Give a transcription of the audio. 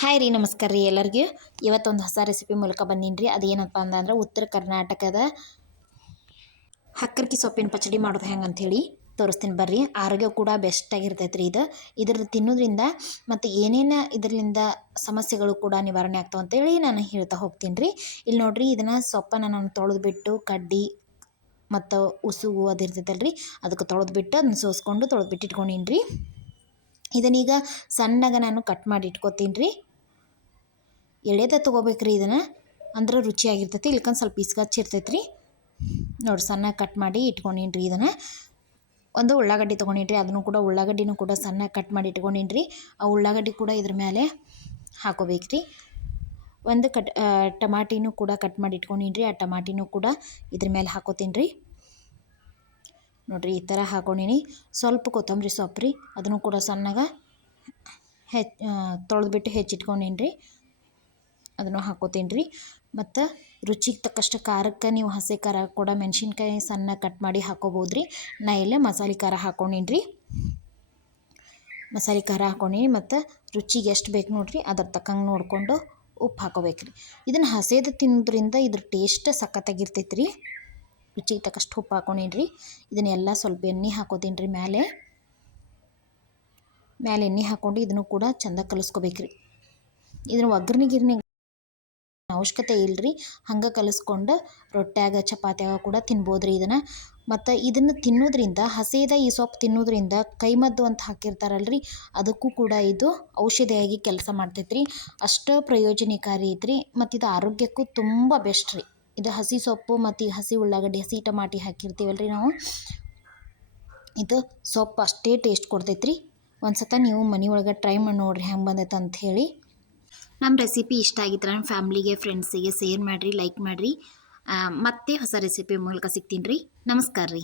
Hi ರೀ, ನಮಸ್ಕಾರ ರೀ ಎಲ್ಲರಿಗೂ. ಇವತ್ತೊಂದು ಹೊಸ ರೆಸಿಪಿ ಮೂಲಕ ಬಂದೀನಿ ರೀ. ಅದೇನಪ್ಪ ಅಂತಂದ್ರೆ ಉತ್ತರ ಕರ್ನಾಟಕದ ಹಕ್ಕರ್ಕಿ ಸೊಪ್ಪಿನ ಪಚಡಿ ಮಾಡೋದು ಹೆಂಗೆ ಅಂಥೇಳಿ ತೋರಿಸ್ತೀನಿ ಬರ್ರಿ. ಆರೋಗ್ಯ ಕೂಡ ಬೆಸ್ಟ್ ಆಗಿರ್ತೈತೆ ರೀ ಇದು. ಇದ್ರ ತಿನ್ನೋದ್ರಿಂದ ಮತ್ತು ಏನೇನು ಇದರಿಂದ ಸಮಸ್ಯೆಗಳು ಕೂಡ ನಿವಾರಣೆ ಆಗ್ತಾವೆ ಅಂತೇಳಿ ನಾನು ಹೇಳ್ತಾ ಹೋಗ್ತೀನಿ ರೀ. ಇಲ್ಲಿ ನೋಡಿರಿ, ಇದನ್ನು ಸೊಪ್ಪನ್ನು ನಾನು ತೊಳೆದು ಬಿಟ್ಟು ಕಡ್ಡಿ ಮತ್ತು ಉಸುಗು ಅದು ಇರ್ತೈತಲ್ಲ ರೀ ಅದಕ್ಕೆ ತೊಳೆದು ಬಿಟ್ಟು ಅದನ್ನ ಸೋಸ್ಕೊಂಡು ತೊಳೆದು ಬಿಟ್ಟು ಇಟ್ಕೊಂಡೀನಿ ರೀ. ಇದನ್ನೀಗ ಸಣ್ಣಗೆ ನಾನು ಕಟ್ ಮಾಡಿ ಇಟ್ಕೊತೀನಿ ರೀ. ಎಳೆದ ತೊಗೋಬೇಕು ರೀ ಇದನ್ನು? ಅಂದ್ರೆ ರುಚಿಯಾಗಿರ್ತೈತಿ ಇಲ್ಕಂದು ಸ್ವಲ್ಪ ಇಸ್ಕಚ್ಚಿರ್ತೈತೆ ರೀ ನೋಡಿ ಸಣ್ಣ ಕಟ್ ಮಾಡಿ ಇಟ್ಕೊಂಡಿನ್ರಿ ಇದನ್ನು. ಒಂದು ಉಳ್ಳಾಗಡ್ಡಿ ತೊಗೊಂಡೀನಿ ರೀ ಅದನ್ನು ಕೂಡ ಉಳ್ಳಾಗಡ್ಡಿನೂ ಕೂಡ ಸಣ್ಣ ಕಟ್ ಮಾಡಿ ಇಟ್ಕೊಂಡಿನ್ರಿ. ಆ ಉಳ್ಳಾಗಡ್ಡಿ ಕೂಡ ಇದ್ರ ಮೇಲೆ ಹಾಕೋಬೇಕ್ರಿ. ಒಂದು ಕಟ್ ಟಮಾಟಿನೂ ಕೂಡ ಕಟ್ ಮಾಡಿ ಇಟ್ಕೊಂಡಿನ್ರಿ, ಆ ಟಮಾಟಿನೂ ಕೂಡ ಇದ್ರ ಮೇಲೆ ಹಾಕೋತೀನಿ ರೀ ನೋಡಿರಿ, ಈ ಥರ ಹಾಕೊಂಡಿನಿ. ಸ್ವಲ್ಪ ಕೊತ್ತಂಬರಿ ಸೊಪ್ಪು ರೀ ಅದನ್ನು ಕೂಡ ಸಣ್ಣಗೆ ಹೆಚ್ಚು ತೊಳೆದ್ಬಿಟ್ಟು ಹೆಚ್ಚಿಟ್ಕೊಂಡೀನಿ ರೀ ಅದನ್ನು ಹಾಕೋತೀನಿ ರೀ ಮತ್ತು ರುಚಿಗೆ ತಕ್ಕಷ್ಟು ಖಾರಕ್ಕೆ ನೀವು ಹಸಿ ಖಾರ ಕೂಡ ಮೆಣಸಿನ್ಕಾಯಿ ಸಣ್ಣ ಕಟ್ ಮಾಡಿ ಹಾಕೋಬೋದು ರೀ ನಾ ಇಲ್ಲೇ ಮಸಾಲೆ ಖಾರ ಹಾಕೊಂಡೀನಿ ರೀ ಮಸಾಲೆ ಖಾರ ಹಾಕೊಂಡೀನಿ ಮತ್ತು ರುಚಿಗೆ ಎಷ್ಟು ಬೇಕು ನೋಡಿರಿ ಅದ್ರ ತಕ್ಕಂಗೆ ನೋಡಿಕೊಂಡು ಉಪ್ಪು ಹಾಕೋಬೇಕು ರೀ ಇದನ್ನು ಹಸೇದು ತಿನ್ನೋದ್ರಿಂದ ಇದ್ರ ಟೇಸ್ಟ್ ಸಖತ್ತಾಗಿರ್ತೈತೆ ರೀ ರುಚಿಗೆ ತಕ್ಕಷ್ಟು ಉಪ್ಪು ಹಾಕೊಂಡೀನಿ ರೀ ಇದನ್ನೆಲ್ಲ ಸ್ವಲ್ಪ ಎಣ್ಣೆ ಹಾಕೋತೀನಿ ರೀ ಮೇಲೆ ಮೇಲೆ ಎಣ್ಣೆ ಹಾಕ್ಕೊಂಡು ಇದನ್ನು ಕೂಡ ಚೆಂದ ಕಲಿಸ್ಕೋಬೇಕು ರೀ ಇದನ್ನು ಒಗ್ಗರಣೆ ಗಿರ್ನಿ ಅವಶ್ಯಕತೆ ಇಲ್ರಿ. ಹಂಗೆ ಕಲಿಸ್ಕೊಂಡು ರೊಟ್ಯಾಗ, ಚಪಾತಿಯಾಗ ಕೂಡ ತಿನ್ಬೋದು ರೀ ಇದನ್ನು. ಮತ್ತು ಇದನ್ನು ತಿನ್ನೋದ್ರಿಂದ, ಹಸೇದ ಈ ಸೊಪ್ಪು ತಿನ್ನೋದ್ರಿಂದ ಕೈಮದ್ದು ಅಂತ ಹಾಕಿರ್ತಾರಲ್ಲ ರೀ ಅದಕ್ಕೂ ಕೂಡ ಇದು ಔಷಧಿಯಾಗಿ ಕೆಲಸ ಮಾಡ್ತೈತೆ ರೀ ಅಷ್ಟು ಪ್ರಯೋಜನಕಾರಿ ಐತ್ರಿ ಮತ್ತು ಇದು ಆರೋಗ್ಯಕ್ಕೂ ತುಂಬ ಬೆಸ್ಟ್ ರೀ. ಇದು ಹಸಿ ಸೊಪ್ಪು ಮತ್ತು ಈ ಹಸಿ ಉಳ್ಳಾಗಡ್ಡಿ, ಹಸಿ ಟಮಾಟಿ ಹಾಕಿರ್ತೀವಲ್ಲ ರೀ ನಾವು. ಇದು ಸೊಪ್ಪು ಅಷ್ಟೇ ಟೇಸ್ಟ್ ಕೊಡ್ತೈತೆ ರೀ ಒಂದು ಸತ ನೀವು ಮನೆ ಒಳಗೆ ಟ್ರೈ ಮಾಡಿ ನೋಡಿರಿ ಹೆಂಗೆ ಬಂದೈತೆ ಅಂತ ಹೇಳಿ. ನಮ್ಮ ರೆಸಿಪಿ ಇಷ್ಟ ಆಗಿದ್ರೆ ನಮ್ಮ ಫ್ಯಾಮ್ಲಿಗೆ ಫ್ರೆಂಡ್ಸಿಗೆ ಶೇರ್ ಮಾಡಿರಿ ಲೈಕ್ ಮಾಡಿರಿ. ಮತ್ತೆ ಹೊಸ ರೆಸಿಪಿ ಮೂಲಕ ಸಿಗ್ತೀನಿ ರೀ. ನಮಸ್ಕಾರ ರೀ.